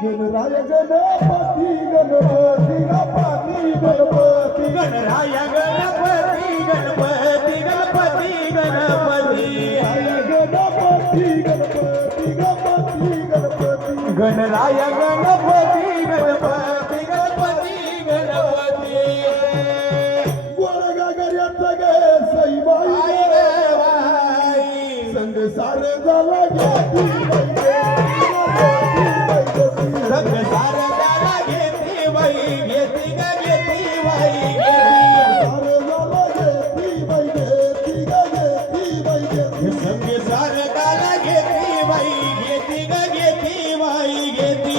गणराय गणपती गणपती गणपती गणपती गणराय गणपती गणपती गणपती गणपती गणपती गणपती गणपती गणराय गणपती गणपती गणपती गणपती वळगागऱ्यात गे सईबाई संग सार झाला घेती रंग सारदारा घेती बाई घेती ग घेती बाई संग सारदारा घेती बाई घेती ग घेती बाई घेती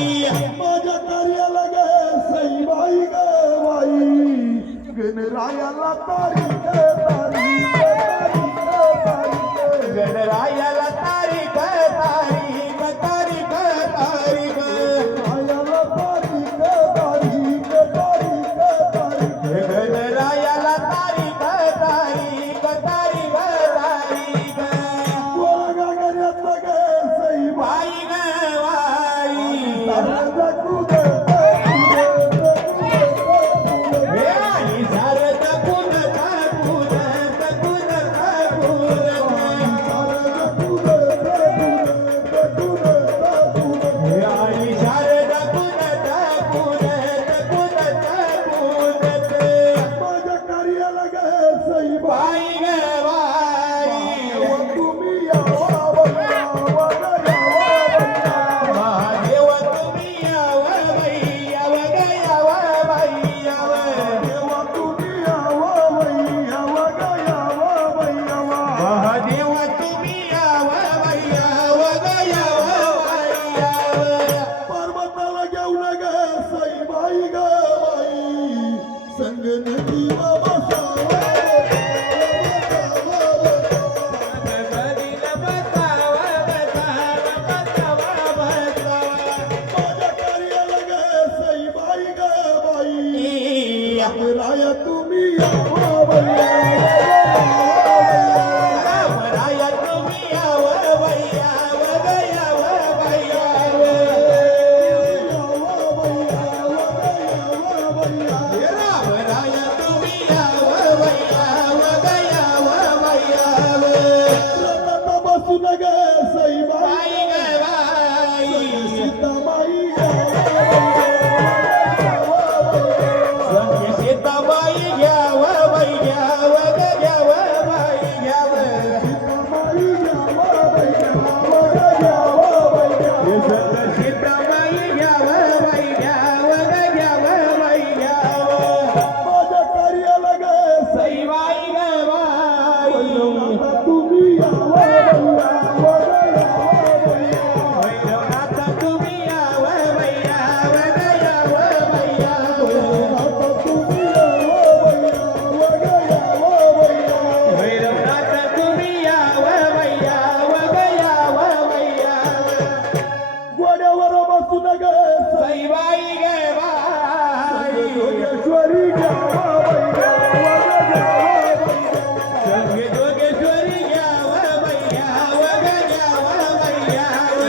माझ्या कार्याला गे सईबाई ग बाई गणरायाला तारीख गणरायाला तारीख तारीख तारीख तारीख गणरायाला तारीख तारीख तारीख तारीख बाई ग बाई हे आई शारद कुल ठाकूर कुल ठाकूर हे आई शारद कुल ठाकूर कुल ठाकूर माझ्या कार्याला गे सईबाई बाई ग बाई तुम्ही यावा महादेव तुम्ही याव बाई याव ग याव बाई याव महादेव तुम्ही याव बाई याव ग याव बाई याव पर्वताला घेऊन गे सईबाई ग बाई संग नदी नदीला बसावा बसावा बसावा बसावा माझ्या कार्याला गे सईबाई ग बाई राय तुम्ही रामराया तुम्ही याव बाई याव ग याव बाई याव रामराया तुम्ही याव बाई याव ग याव बाई याव बसून गे सईबाई बाई ग बाई सीताबाई संग सीताबाई घ्याव बाई घ्याव ग घ्याव बाई घ्याव हे संग सीताबाई घ्याव बाई घ्याव ग घ्याव बाई घ्याव माझ्या कार्याला गे सईबाई ग बाई तुम्ही भैरवनाथ तुम्ही याव बाई याव ग याव बाई याव भैरवनाथ तुम्ही याव बाई याव ग याव बाई याव गोड्यावर बसून गे सईबाई ग बाई योगेश्वरी संग जोगेश्वरी घ्याव बाई घ्याव ग घ्याव बाई घ्याव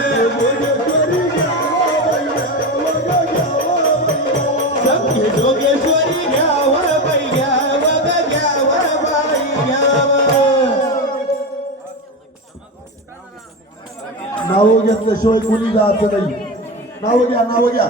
संग जोगेश्वरी घ्याव बाई घ्याव ग घ्याव बाई घ्याव नाव घेतल्याशिवाय कोणी जायचं नाही नाव घ्या